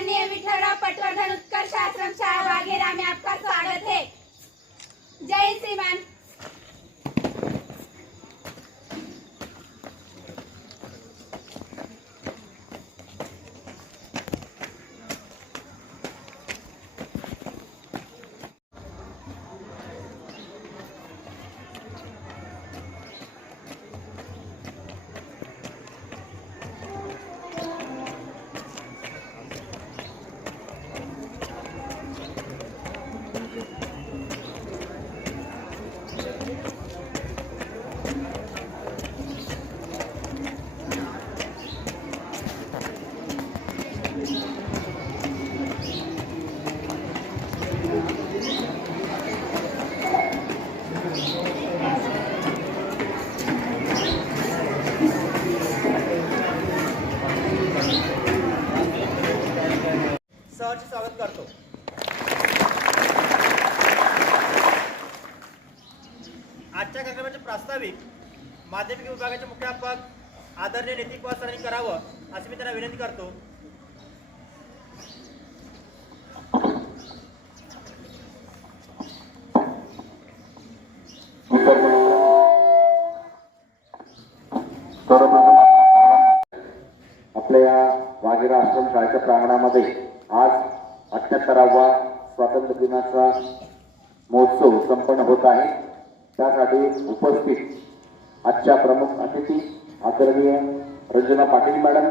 माननीय विठ्ठलराव पटवर्धन उत्कर्ष आश्रम शाळा वाघेरा में आपका स्वागत है. जय श्रीमान. सर्वांचे स्वागत करतो. आजच्या कार्यक्रमाचे प्रास्ताविक माध्यमिक विभागाचे मुख्याध्यापक आदरणीय नितीन पवार सरांनी करावं अशी मी त्यांना विनंती करतो. सर्वप्रथम आपल्या आपल्या या वाघेरा आश्रम शाळेच्या प्रांगणामध्ये सत्तरावा स्वातंत्र्य दिनाचा महोत्सव संपन्न होत आहे. त्यासाठी उपस्थित आजच्या प्रमुख अतिथी आदरणीय रंजना पाटील मॅडम.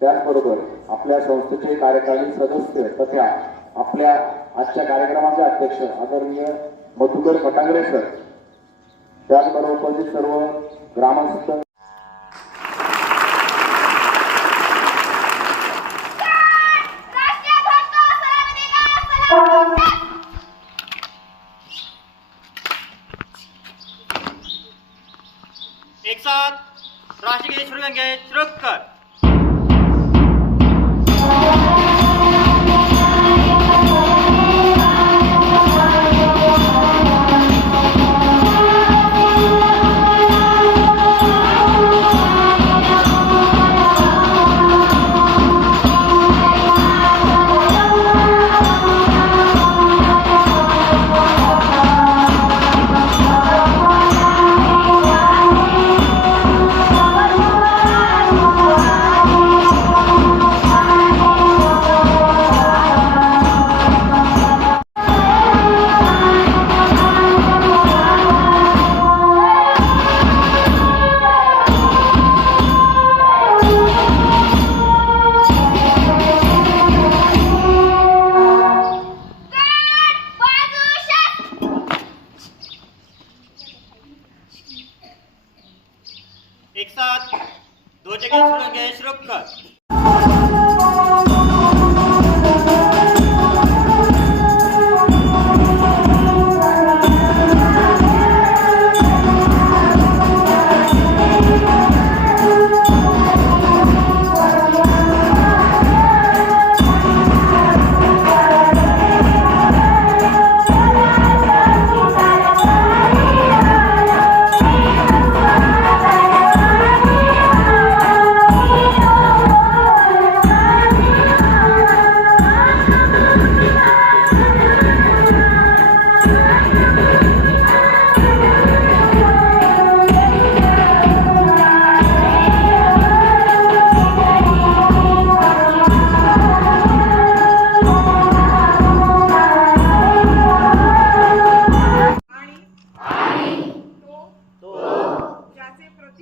त्याचबरोबर आपल्या संस्थेचे कार्यकारिणी सदस्य तथा आपल्या आजच्या कार्यक्रमाचे अध्यक्ष आदरणीय मधुकर फटांगरे सर. त्याचबरोबर उपस्थित सर्व ग्रामस्थ साथ राष्ट्रीय सुरू गंगे सुरू कर एक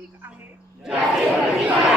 ज्याचे प्रतीक आहे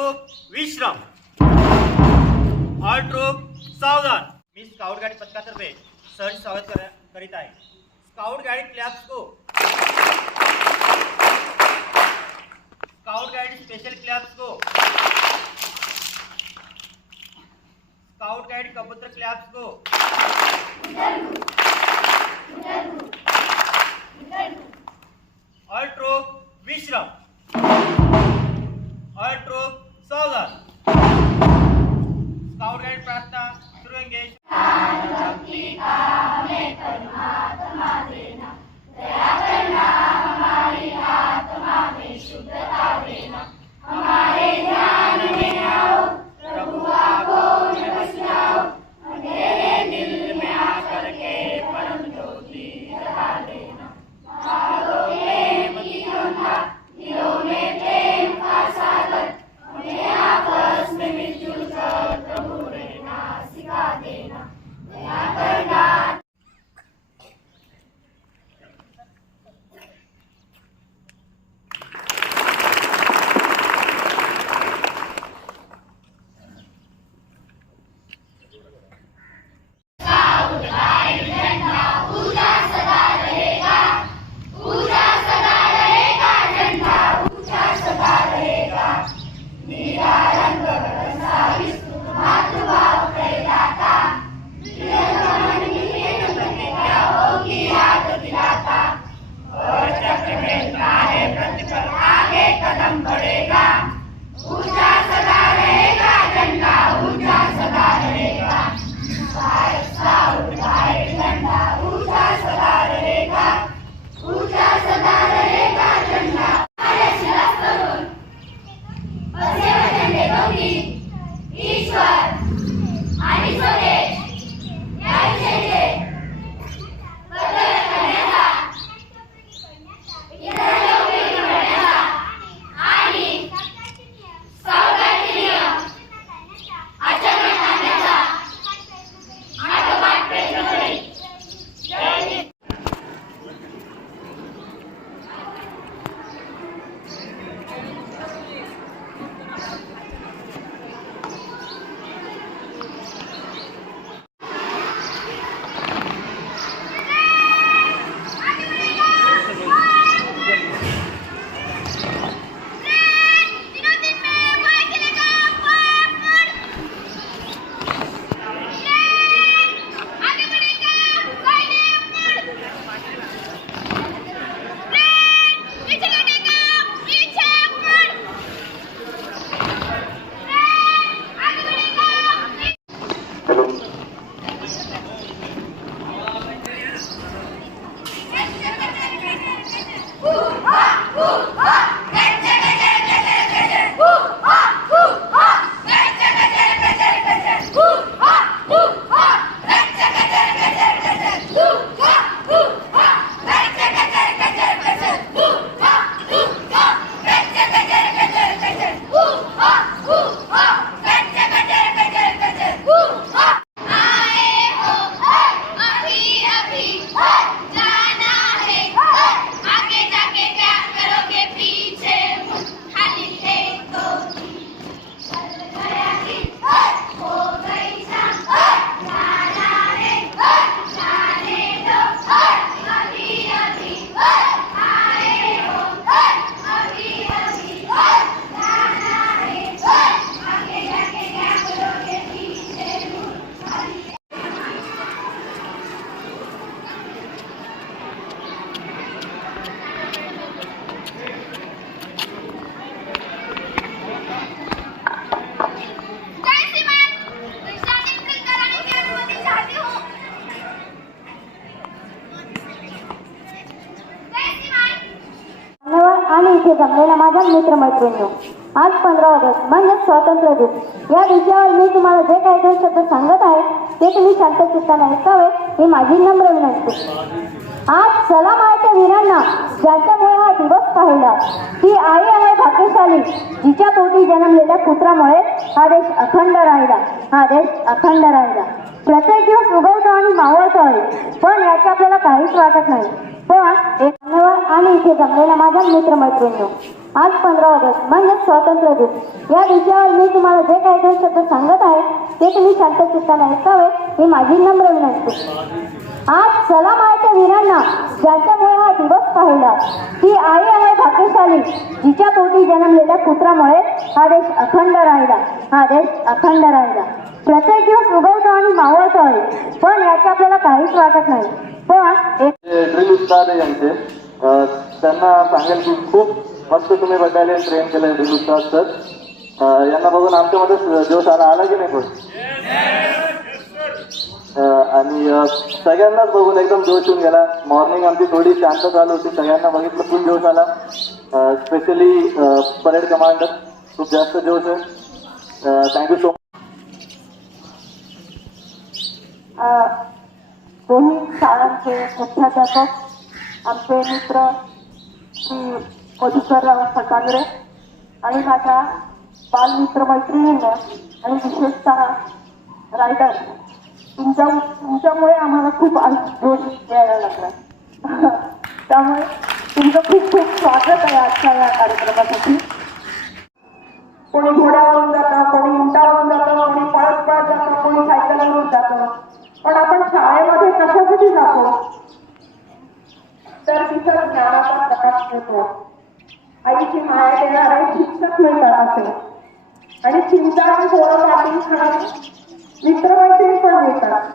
ऑल विश्राम. हार्ट ट्रूप सावधान. मी स्काउट गाईड पथकातर्फे सहज स्वागत कर करीत आहे. स्काउट गाईड क्लॅब्स को स्काउट गाईड स्पेशल क्लॅब्स को स्काउट गाईड कबूतर क्लॅब्स को ऑल विश्राम. असे जमलेला इथे माझ्या आज पंधरा ऑगस्ट म्हणजे स्वातंत्र्य दिन. या विषयावर मी तुम्हाला जे काही काही शब्द सांगत आहे ते तुम्ही शांत चित्ताने ऐकावे ही माझी नम्र विनंती. आज चला आहे वीरांना ज्यांच्यामुळे हा दिवस पाहिला. ती आई आहे भाग्यशाली जिच्या पोटी जन्मलेल्या पुत्रामुळे हा देश अखंड राहिला. हा देश अखंड राहिला. प्रत्येक दिवस उगवतो आणि मावळतो आहे पण याचे आपल्याला काहीच वाटत नाही. पण धन्यवाद आणि इथे जमलेला माझ्या मित्रमैत्रिणी आज पंधरा ऑगस्ट म्हणजे स्वातंत्र्य दिन. या विषयावर मी तुम्हाला जे काही काही शब्द सांगत आहे ते तुम्ही शांत चित्ताने ऐकावे ही माझी नम्र विनंती. आज सलाम आहे वीरांना ज्यांच्यामुळे हा दिवस पाहिला. ती आई आहे भाग्यशाली जिच्या पोटी जन्मलेल्या पुत्रामुळे हा देश अखंड राहिला. हा देश अखंड राहिला. प्रत्येक दिवस उगवतो आणि मावळतो आहे. पण याचे आपल्याला काहीच वाटत नाही. पण एक ड्रिल उस्ताद आहे यांचे त्यांना सांगेल की खूप मस्त तुम्ही बटालियन ट्रेन केलं ड्रिल उस्ताद सर. यांना बघून आमच्यामध्ये दिवस आला आला की नाही पण आणि सगळ्यांनाच बघून एकदम जोश येऊन गेला. मॉर्निंग आमची थोडी शांत चालू होती. सगळ्यांना बघितलं खूप जोश आला. स्पेशली परेड कमांडर खूप जास्त जोश आहे. थँक्यू सो मच दोन्ही शाळांचे मुख्याध्यापक आमचे मित्र श्री मधुकरराव फटांगरे आणि माझ्या बालमित्र आणि विशेषतः रायडर. तुमच्या तुमच्यामुळे आम्हाला खूप आज जोश यायला लागला. त्यामुळे तुमचं खूप खूप स्वागत आहे आजच्या या कार्यक्रमासाठी. कोणी घोड्यावरून जातं कोणी उंटावरून जातं कोणी पळत पळत जातं कोणी सायकलवरून जातं पण आपण शाळेमध्ये कशासाठी जातो? तर तिथं ज्ञानाचा प्रकाश मिळतो. आईची माया देणारे शिक्षक मिळतात असे. आणि चिंता आणि थोडं पाठी खाणारे पण मिळतात.